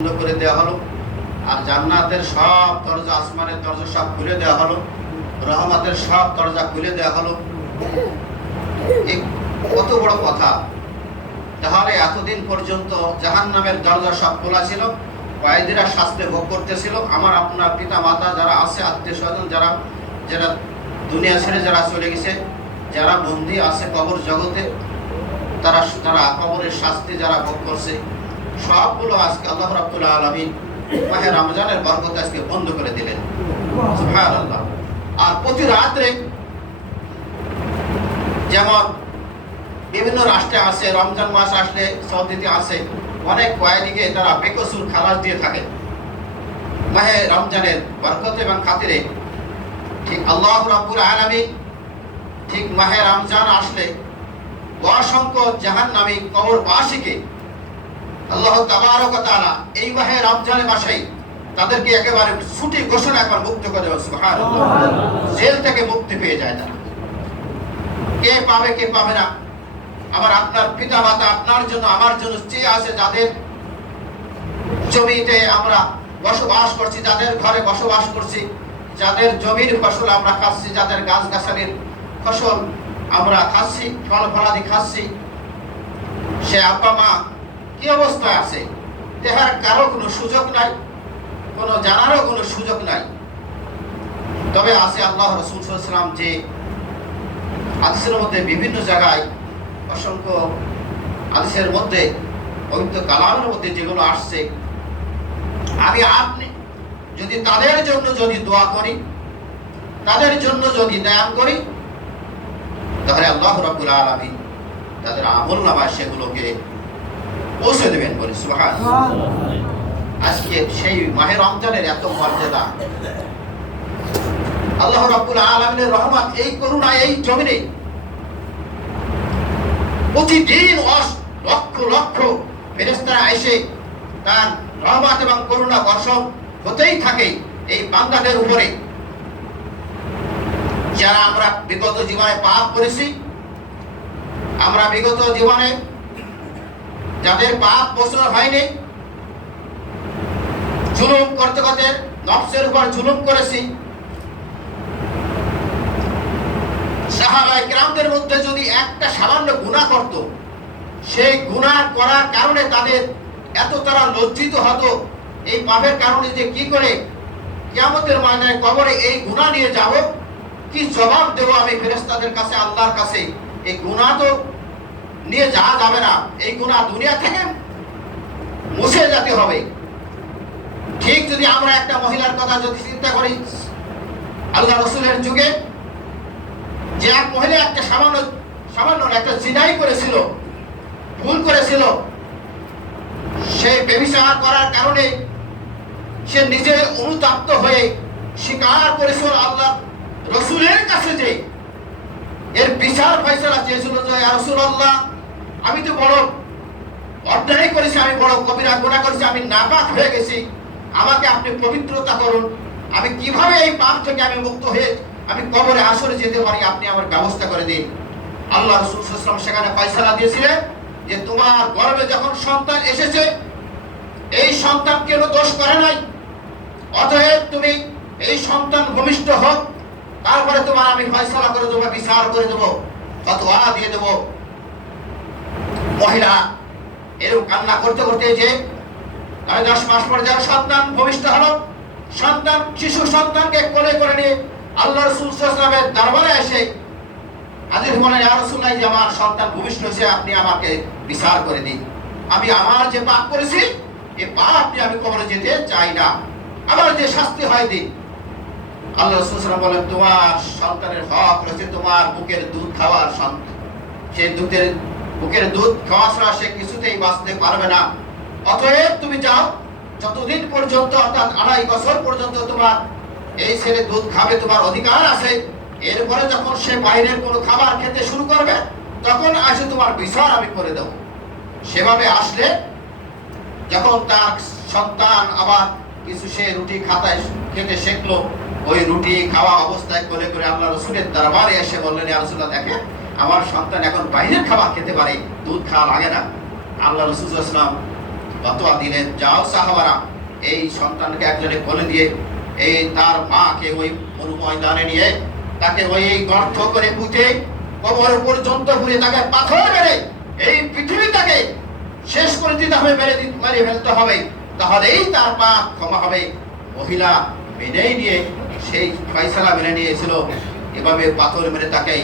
বন্ধ করে দেওয়া হলো, আর জান্নাতের সব দরজা, আসমানের দরজা সব খুলে দেওয়া হলো, রহমতের সব দরজা খুলে দেওয়া হলো। কত বড় কথা! তাহলে এতদিন পর্যন্ত জাহান্নামের দরজা সব খোলা ছিল, কয়েদিরা শাস্তি ভোগ করতেছিল। আমার আপনার পিতা মাতা যারা আছে, আত্মীয় স্বজন যারা যারা দুনিয়া ছেড়ে যারা চলে গেছে, যারা বন্দী আছে কবর জগতে, তারা তারা কবরের শাস্তি যারা ভোগ করছে, সবগুলো আজকে আল্লাহ রাব্বুল আলামিন মাহে রমজানের বরকতে আজকে বন্ধ করে দিলেন। সুবহানাল্লাহ। আর প্রতি রাত্রে যেমন বিভিন্ন রাষ্ট্রে আছে, রমজান মাস আসলে সৌদিতে আছে অনেক কয়েদিকে তারা বেকসুর খালাস দিয়ে থাকে মাহে রমজানের বরকতে এবং খাতিরে। ঠিক আল্লাহ রাব্বুল আলামিন ঠিক মাহে রমজান আসলে অসংখ্য জাহান্নামী কবরবাসীকে আল্লাহ তাবারক ওয়া তাআলা এই মাহে রমজানের মাসেই তাদেরকে একেবারে ছুটি ঘোষণা করে মুক্ত করে দেওয়া। সুবহানাল্লাহ। জেল থেকে মুক্তি পেয়ে যায় তারা। কে পাবে কে পাবে না? আমার আপনার পিতা মাতা আপনার জন্য আমার জন্য চেয়ে আছে, যাদের জমিতে আমরা বসবাস করছি, যাদের ঘরে বসবাস করছি, যাদের জমির ফসল আমরা খাচ্ছি, যাদের গাছ গাছালির ফসল আমরা খাচ্ছি, ফল ফলাদি খাচ্ছি, সে আব্বা মা কি অবস্থায় আছে দেখার কারো কোনো সুযোগ নাই, কোনো জানারও কোনো সুযোগ নাই। তবে আছে আল্লাহ রাসূল সাল্লাল্লাহু আলাইহি ওয়াসাল্লাম যে হাদিসের মধ্যে বিভিন্ন জায়গায় অসংখ্য হাদিসের মধ্যে পবিত্র কালামের মধ্যে যেগুলো আসছে, আমি আপনি যদি তাদের জন্য যদি দোয়া করি, তাদের জন্য যদি ন্যায় করি, তাহলে আল্লাহ রাব্বুল আলামিন তাদের আমলনামায় সেগুলোকে পৌঁছে দেবেন বলে। সুবহানাল্লাহ। আজকে সেই মাহে রমজানের এত মর্যাদা, আল্লাহ রাব্বুল আলামিনের রহমত, এই করুণা এই জমিনে প্রতিদিন লক্ষ লক্ষ ফেরেশতারা এসে তার রহমত এবং করুণা বর্ষণ হতেই থাকে এই বান্দাদের উপরে। যারা আমরা বিগত জীবনে পাপ করেছি, আমরা বিগত জীবনে যাদের পাপ মোচন হয়নি, জুলুম করতে করতে নফসের উপর জুলুম করেছি, সাহাবায়ে কেরামদের মধ্যে যদি একটা সামান্য গুনাহ করত, সেই গুনাহ করার কারণে তাদের এত তারা লজ্জিত হতো এই পাপের কারণে, যে কি করে কিয়ামতের ময়দানে কবরে এই গুনাহ নিয়ে যাব, কি জবাব দেব আমি ফেরেশতাদের কাছে, আল্লাহর কাছে? এই গুনাহ তো নিয়ে যাওয়া যাবে না, এই গুনাহ দুনিয়া থেকে মুছে যেতে হবে। ঠিক যদি আমরা একটা মহিলার কথা যদি চিন্তা করি, আল্লাহ রাসূলের যুগে যে এক মহিলা একটা সামান্য একটা জিনাই করেছিল, ভুল করেছিল, সে ব্যভিচার করার কারণে সে নিজে অনুতপ্ত হয়ে স্বীকার করেছিল আল্লাহ রাসূলের কাছে যে এর বিচার ফয়সালা চেয়েছিল যে ইয়া রাসূলুল্লাহ, আমি তো বড় অন্যায় করেছি, আমি বড় কবিরা গুনাহ করেছি, আমি নাপাক হয়ে গেছি, আমাকে আপনি পবিত্রতা করুন, আমি কিভাবে এই পাপ থেকে আমি মুক্ত হয়ে আমি কবরে আসরে যেতে পারি, আপনি আমার ব্যবস্থা করে দিন। আল্লাহ রাসূল সাল্লাল্লাহু আলাইহি ওয়াসাল্লাম সেখানে ফয়সালা দিয়েছিলেন যে তোমার গর্ভে যখন সন্তান এসেছে, এই সন্তান কেন দোষ করে নাই, অতএব তুমি এই সন্তান ভূমিষ্ঠ হোক, তারপরে তোমার আমি ফয়সালা করে দেবো, বিচার করে দেবো, ফতোয়া দিয়ে দেবো। মহিলা এরকম কান্না করতে করতে যে 10 মাস পরে যার সন্তান ভূমিষ্ঠ হলো, সন্তান শিশু সন্তানকে কোলে করে নিয়ে আল্লাহ রাসূল সাল্লাল্লাহু আলাইহি ওয়াসাল্লামের দরবারে এসে হাজির বলেন, ইয়া রাসূলুল্লাহ, যে আমার সন্তান ভূমিষ্ঠ হয়েছে, আপনি আমাকে বিচার করে দিন। আমি আমার যে পাপ করেছি, এই পাপ নিয়ে আমি কবরে যেতে চাই না, আমার যে শাস্তি হয় দিন। আল্লাহ রাসূল সাল্লাল্লাহু আলাইহি ওয়াসাল্লাম বলেন, তোমার সন্তানের হক রয়েছে তোমার বুকের দুধ খাওয়ার, সে বুকের দুধ খাওয়া ছাড়া সে কিছুতেই বাঁচতে পারবে না। অতএব তুমি যাও, যতদিন পর্যন্ত অর্থাৎ 2.5 বছর পর্যন্ত তোমার এই ছেলে দুধ খাবে, তোমার অধিকার আছে। এরপরে যখন সে বাইরের কোনো খাবার খেতে শুরু করবে, তখন আসে তোমার বিচার আমি করে দেব। সেভাবে আসলে যখন তার সন্তান আবার কিছু সে রুটি খাতায় খেতে শিখলো, ওই রুটি খাওয়া অবস্থায় করে করে আল্লাহ রাসূলের দরবারে এসে বললেন, ইয়া রাসূলুল্লাহ, দেখেন আমার সন্তান এখন বাইরের খাবার খেতে পারে, দুধ খাওয়া লাগে না। আল্লাহ রাসূল সাল্লাল্লাহু আলাইহি ওয়াসাল্লাম ফতোয়া দিলেন, যাও সাহাবারা এই সন্তানকে একজনে কোলে দিয়ে এই তার মাকে ওই মরু ময়দানে নিয়ে তাকে ওই গর্ত করে পুঁতে কবর পর্যন্ত পুড়ে তাকে পাথর মেরে এই পৃথিবীটাকে শেষ করে দিতে হবে, মেরে ফেলতে হবে, তাহলেই তার পাপ ক্ষমা হবে। মহিলা মেনেই নিয়ে সেই ফয়সালা মেনে নিয়েছিল। এভাবে পাথর মেরে তাকে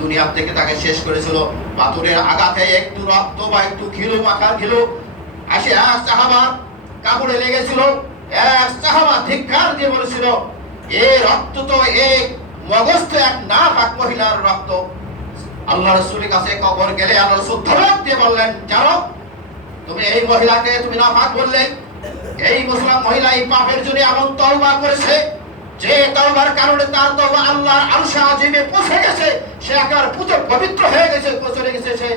দুনিয়া থেকে তাকে শেষ করেছিল। পাথরের আঘাতে একটু রক্ত বা একটু ঘিলু মাখার ঘিলু আসে এক সাহাবার কাপড়ে লেগেছিল। এক সাহাবা ধিক্কার দিয়ে বলেছিল, এ রক্ত তো এক মগজ তো এক নাপাক মহিলার রক্ত। আল্লাহ রাসূলের কাছে কবর গেলে আল্লাহ রাসূল ধমক দিয়ে বললেন, জানো তুমি এই মহিলাকে তুমি নাপাক বললে, এই মুসলিম মহিলা এই পাপের জন্য এমন তওবা করেছে যে তওবার কারণে তার তওবা আল্লাহর আরশে আজিমে পৌঁছে গেছে, সে একেবারে পবিত্র হয়ে গেছে, চলে গেছে, সে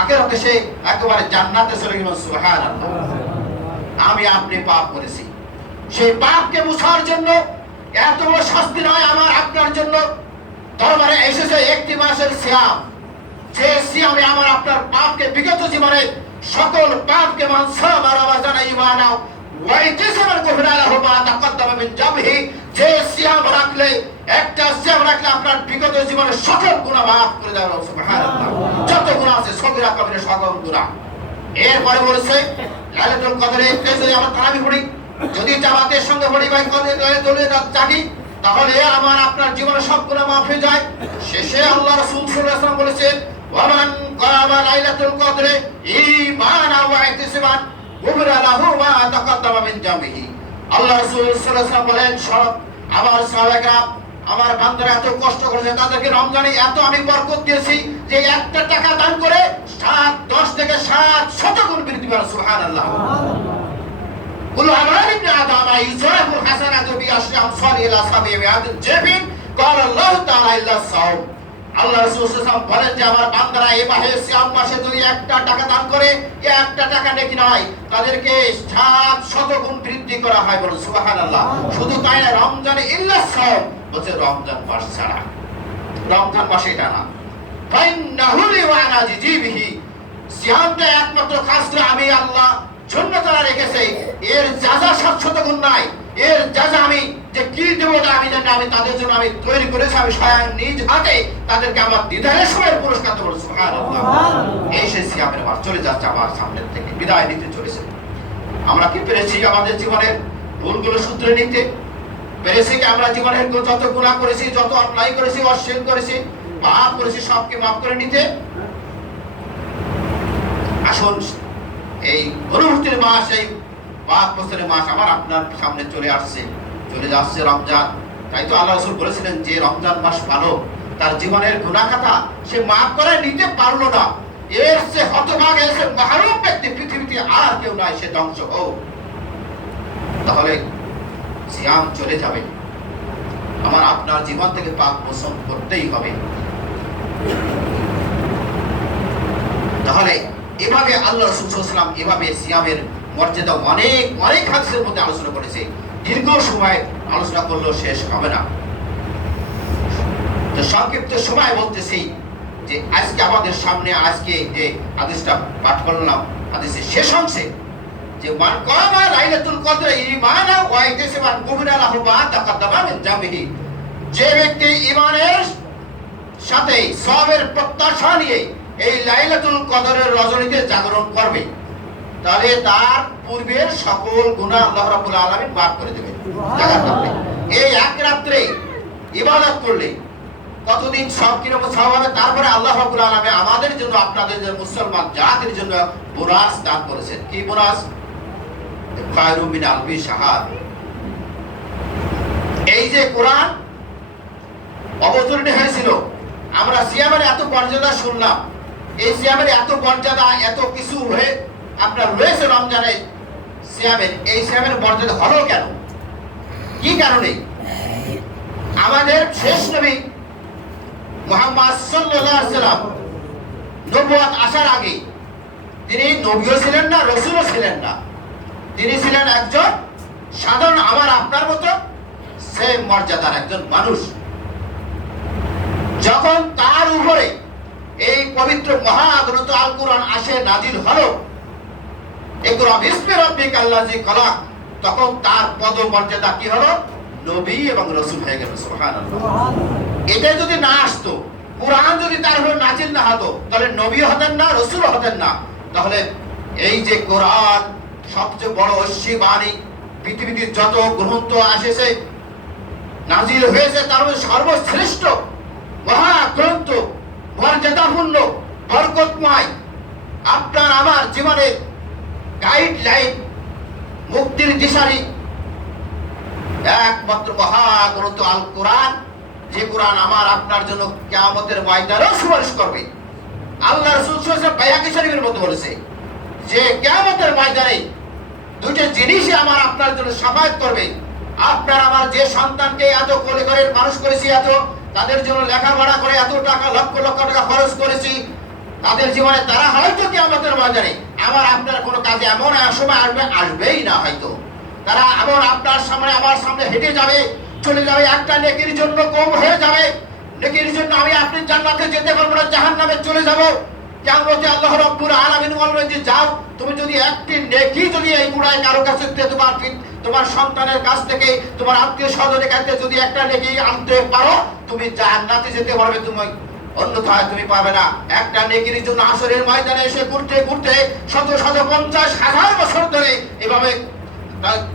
আখিরাতে সে একেবারে জান্নাতে চলে গেল। সুবহানাল্লাহ। আমি আপনি পাপ করেছি, সেই পাপকে মুছার জন্য এত বড় শাস্তি নয় আমার আপনার জন্য দরবারে এসেছে একটি মাসের সিয়াম, যে সিয়ামে আমার আপনার পাপকে বিগত জীবনে সকল পাপকে মানসামা রমাজান ঈমানা ওয়া ইহতিসাবান গুফরা লাহু মা তাকদ্দামা মিন জামহি, যে সিয়াম রাখলে একটা সিয়াম রাখলে আপনার বিগত জীবনের সকল গুনাহ মাফ করে দেওয়া হবে। সুবহানাল্লাহ। যত গুনাহ আছে সগীরা কবিরা সকল গুনাহ। এরপরে বলেছে লাইলাতুল কদরে যদি আমরা তারাবি পড়ি, যদি জামাতের সঙ্গে পড়ি বা দলীয় জাগি, তাহলে আমার আপনার জীবনের সব গুনাহ মাফ হয়ে যায়। শেষে আল্লাহ রাসূল সাল্লাল্লাহু আলাইহি ওয়াসাল্লাম বলেছেন, ওয়ামান কামা লাইলাতুল কদরে ঈমানা ওয়া ইহতিসাবান গুফরা লাহু মা তাকদ্দামা মিন জামহি। আল্লাহ রাসূল সাল্লাল্লাহু আলাইহি ওয়াসাল্লাম বলেন, সব আমার সাহাবারা আমার বান্দারা এত কষ্ট করেছে, তাদেরকে রমজানে এত আমি বরকত দিয়েছি যে একটা টাকা দান করে 10 থেকে 700 গুণ বৃদ্ধি পায়। সুবহানাল্লাহ। কুল আমাল ইবনে আদম ইউসাফুল হাসানাতু বিআশরি আমসাল ইলা সাবিয়াত জাবিন ক্বাল আল্লাহু তাআলা ইল্লা সাওম। আল্লাহ রাসূল সাল্লাল্লাহু আলাইহি ওয়াসাল্লাম বলেন যে আমার বান্দারা এই মাসে সিয়াম মাসে যদি একটা টাকা দান করে, একটা টাকা নেকি নয়, তাদেরকে 700 গুণ বৃদ্ধি করা হয়। বলুন সুবহানাল্লাহ। শুধু তাই না, রমজানে ইল্লা সাওম বলছে রমজান মাস ছাড়া, রমজান মাসে এটা না। ফাইন্নাহু লিওয়ানা জিবিহি, সিয়ামটা একমাত্র খাস করে আমি আল্লাহ জন্য তারা রেখেছে, এর যাজা 700 গুণ নাই। এর যাজা আমি যে কি দেব না আমি জানি, আমি তাদের জন্য আমি তৈরি করেছি, আমি স্বয়ং নিজ হাতে তাদেরকে আমার দ্বিধারের সময়ের পুরস্কার দেব। সুবহানাল্লাহ। এই সেই সিয়ামের মাস চলে যাচ্ছে আমার সামনের থেকে, বিদায় নিতে চলেছে। আমরা কি পেরেছি আমাদের জীবনের ভুলগুলো শুধরে নিতে? পেরেছি কি আমরা জীবনের যত গুনাহ করেছি, যত অন্যায় করেছি, অশ্লীল করেছি, পাপ করেছি, সবকে মাফ করে নিতে? আসুন, এই অনুভূতির মাস, এই পাক বছরের মাস আমার আপনার সামনে চলে আসছে, চলে যাচ্ছে রমজান। তাই তো আল্লাহ রাসূল বলেছিলেন যে রমজান মাস ভালো, তার জীবনের গুনাহ খাতা সে মাফ করে নিতে পারলো না, এর সে হতভাগা, এর সে মাহরুম ব্যক্তি পৃথিবীতে আর কেউ নাই, সে ধ্বংস হোক। তাহলে সিয়াম চলে যাবে, আমার আপনার জীবন থেকে পাপ মোচন করতেই হবে। তাহলে এভাবে আল্লাহ রাসূল সাল্লাল্লাহু আলাইহি ওয়াসাল্লাম এভাবে সিয়ামের মর্যাদা অনেক অনেক হাদিসের মধ্যে আলোচনা করেছে। দীর্ঘ সময় আলোচনা করলেও শেষ হবে না। তো সংক্ষিপ্ত সময় বলতেছি যে আজকে আমাদের সামনে আজকে যে হাদিসটা পাঠ করলাম, হাদিসের শেষ অংশে যে মান কামা লাইলাতুল কদর ঈমানা ওয়া ইহতিসাবান গুফরা লাহু মা তাকদ্দামা মিন জামহি, যে ব্যক্তি ঈমানের সাথে সওয়াবের প্রত্যাশা নিয়ে এই লাইলাতুল কদরের রজনীতে জাগরণ করবে, তাহলে তার পূর্বের সকল গুনাহ আল্লাহ রাব্বুল আলামিন মাফ করে দেবেন। এই এক রাত্রে ইবাদত করলে কতদিন সব কিরকম সওয়াব হবে, তারপরে আল্লাহ রাব্বুল আলামিন আমাদের জন্য, আপনাদের জন্য, মুসলমান জাতির জন্য বোনাস দান করেছেন। কি বোনাস? খায়রুম মিন আলফি শাহর। এই যে কোরআন অবতরণ হয়েছিল, আমরা সিয়ামের এত মর্যাদা শুনলাম, এই সিয়ামের এত মর্যাদা, এত কিছু হয়ে আপনার রয়েছে রমজানে সিয়ামের, এই সিয়ামের মর্যাদা হলো কেন? কি কারণে? আমাদের শেষ নবী মুহাম্মদ সাল্লাল্লাহু আলাইহি ওয়াসাল্লাম নবুয়ত আসার আগে তিনি নবীও ছিলেন না, রাসূলও ছিলেন না, তিনি ছিলেন একজন সাধারণ আমার আপনার মতো সেম মর্যাদার একজন মানুষ। যখন তার উপরে এই পবিত্র মহাগ্রন্থ আল কোরআন আসে, নাজিল হলো, ইকরা বিসমি রাব্বিকাল্লাযী খালাক, তখন তার পদমর্যাদা কি হলো? নবী এবং রাসূল হয়ে গেল। সুবহানাল্লাহ। এটা যদি না আসতো, কোরআন যদি তার উপর নাজিল না হতো, তাহলে নবী হতেন না, রাসূল হতেন না। তাহলে এই যে কোরআন সবচেয়ে বড় ঐশ্বরিক বাণী, পৃথিবীতে যত গ্রন্থ এসেছে নাজিল হয়েছে তার মধ্যে সর্বশ্রেষ্ঠ মহাগ্রন্থ, মর্যাদাপূর্ণ, বরকতময়, আপনার আমার জীবনের গাইডলাইন, মুক্তির দিশারি একমাত্র মহাগ্রন্থ আল কোরআন, যে কোরআন আমার আপনার জন্য কিয়ামতের ময়দানে সুপারিশ করবে। আল্লাহ রাসূল সাল্লাল্লাহু আলাইহি ওয়াসাল্লাম বাইহাকী শরীফের মধ্যে বলেছে যে কিয়ামতের ময়দানে দুইটা জিনিসই আমার আপনার জন্য শাফায়াত করবে। আপনার আমার যে সন্তানকে এত কোলে করে মানুষ করেছি, এত তাদের জন্য লেখাপড়া করে এত টাকা লক্ষ লক্ষ টাকা খরচ করেছি, তাদের জীবনে তারা হয়তো কিয়ামতের ময়দানে আমার আপনার কোনো কাজে এমন সময় আসবেই না, হয়তো তারা এমন আপনার সামনে আমার সামনে হেঁটে যাবে, চলে যাবে, একটা নেকির জন্য কম হয়ে যাবে, নেকির জন্য আমি আপনি জান্নাতে যেতে পারবো না, জাহান্নামে চলে যাব। কিয়ামতে আল্লাহ রাব্বুল আলামিন বলবেন যে যাও, তুমি যদি একটি নেকি যদি এই গুনায় কারো কাছে তোমার সন্তানের কাছ থেকে, তোমার আত্মীয় স্বজনের কাছে যদি একটা নেকি আনতে পারো, তুমি জান্নাতে যেতে পারবে, তুমি অন্যথায় তুমি পাবে না। একটা নেকির জন্য আসরের ময়দানে এসে ঘুরতে ঘুরতে 50,000 বছর ধরে এভাবে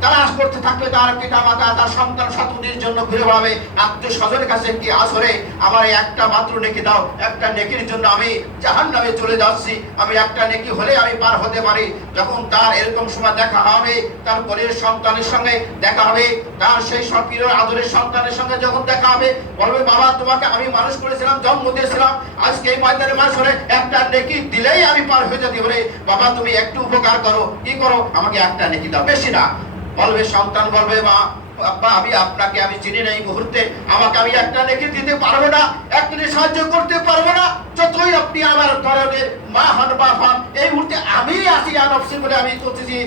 তালাশ করতে থাকবে তার পিতা মাতা, তার সন্তান সন্ততির জন্য ঘুরে বেড়াবে আত্মীয় স্বজনের কাছে, কি আসরে আমার একটা মাত্র নেকি দাও, একটা নেকির জন্য আমি জাহান্নামে চলে যাচ্ছি, আমি একটা নেকি হলে আমি পার হতে পারি। যখন তার এরকম সময় দেখা হবে, তার পরের সন্তানের সঙ্গে দেখা হবে, তার সেই প্রিয় আদরের সন্তানের সঙ্গে যখন দেখা হবে, বলবে বাবা তোমাকে আমি মানুষ করেছিলাম, জন্ম দিয়েছিলাম, আজকে এই ময়দানে মাঝরে একটা নেকি দিলেই আমি পার হয়ে যেতে পারি, বাবা তুমি একটু উপকার করো, কি করো, আমাকে একটা নেকি দাও, বেশি না। বলবে সন্তান, বলবে মা আব্বা আমি আপনাকে আমি চিনি না, এই মুহূর্তে আমাকে আমি একটা নেকি দিতে পারবো না, একটু সাহায্য করতে পারবো না, যতই আপনি আমার ধরনের মা হন বাপ হন, এই মুহূর্তে আমি আছি নফসি বলে আমি করতেছি,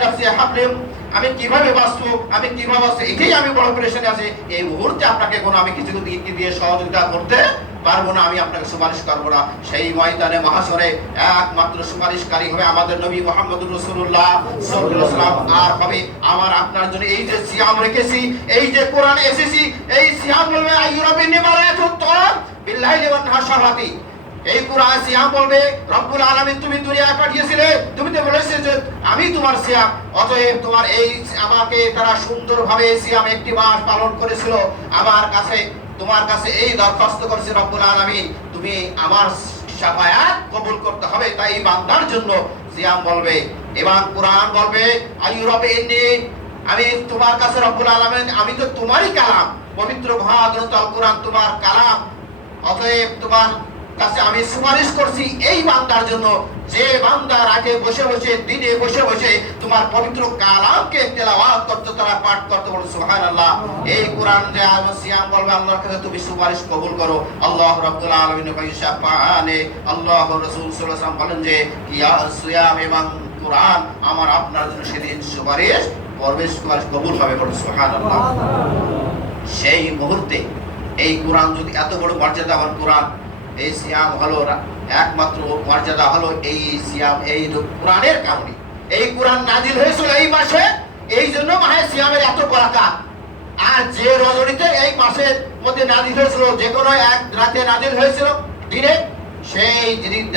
নফসি হাবলিম, আমি কিভাবে বাঁচবো, আমি কিভাবে বাঁচবো, এটাই আমি বড় প্রেশারে আছি, এই মুহূর্তে আপনাকে কোনো আমি কিছু দিয়ে সহযোগিতা করতে পারবো না, আমি আপনাকে সুপারিশ করবো না। সেই ময়দানে মহাশরে একমাত্র সুপারিশকারী হবে আমাদের নবী মুহাম্মদুর রাসূলুল্লাহ সাল্লাল্লাহু আলাইহি ওয়াসাল্লাম। আর হবে আমার আপনার জন্য এই যে সিয়াম রেখেছি, এই যে কোরআন এসেছি, এই সিয়াম বলবে আইয়ুরাবিনি মারাতুত তারাম বিল্লাইলি ওয়ান নাহাশারাতি, এই কোরআন সিয়াম বলবে রব্বুল আলামিন তুমি দুনিয়ায় পাঠিয়েছিলে, তুমি তো বলেছিলে যে আমি তোমার সিয়াম, অতএব তোমার এই আমাকে তারা সুন্দরভাবে সিয়াম একটি মাস পালন করেছিল, আমার কাছে তোমার কাছে এই দরখাস্ত করেছে রব্বুল আলামিন, তুমি আমার শাফায়াত কবুল করতে হবে, তাই বান্দার জন্য সিয়াম বলবে। এবং কোরআন বলবে আইয়ুরাবিনি, আমি তোমার কাছে রব্বুল আলামিন, আমি তো তোমারই কালাম, পবিত্র মহাগ্রন্থ আল কোরআন তোমার কালাম, অতএব তোমার কাছে আমি সুপারিশ করছি এই বান্দার জন্য, যে বান্দা রাতে বসে বসে, দিনে বসে বসে তোমার পবিত্র কালামকে তেলাওয়াত করতে, তারা পাঠ করতে বলে সুবহানাল্লাহ। এই কোরআন যে সিয়াম বলবে আল্লাহর কাছে তুমি সুপারিশ কবুল করো। আল্লাহ রাব্বুল আলামিন ফাইশাফানে, আল্লাহর রাসূল সাল্লাল্লাহু আলাইহি ওয়াসাল্লাম বলেন যে ইয়া সিয়াম এবং কোরআন আমার আপনার জন্য সেদিন সুপারিশ করবে, সুপারিশ কবুল হবে, বলে সুবহানাল্লাহ। সেই মুহূর্তে এই কোরআন যদি এত বড় মর্যাদাবান কোরআন, এই সিয়াম হলো একমাত্র মর্যাদা হলো এই সিয়াম, এই কোরআনের কারণে। এই কোরআন নাজিল হয়েছিল এই মাসে, এই জন্য মাহে সিয়ামের এত বরাকাত। আর যে রজনীতে এই মাসের মধ্যে নাজিল হয়েছিল, যে কোনো এক রাতে নাজিল হয়েছিল দিনে, সেই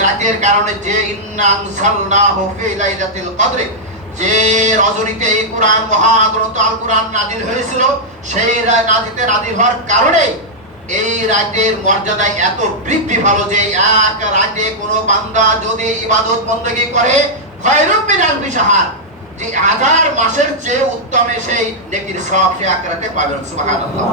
রাতের কারণে যে ইন্না আনসালনাহু ফি লাইলাতিল কদর, যে রজনীতে এই কোরআন মহাগ্রন্থ আল কোরআন নাজিল হয়েছিল, সেই নাজিতে নাজিল হওয়ার কারণে এই রাতের মর্যাদায় এত বৃদ্ধি ভালো যে এক রাতে কোনো বান্দা যদি ইবাদত বندگی করে খায়রুম মিন আলফি শাহর, যে 1000 মাসের চেয়ে উত্তম সেই নেকির সওয়াব সে এক রাতে পাবেন। সুবহানাল্লাহ।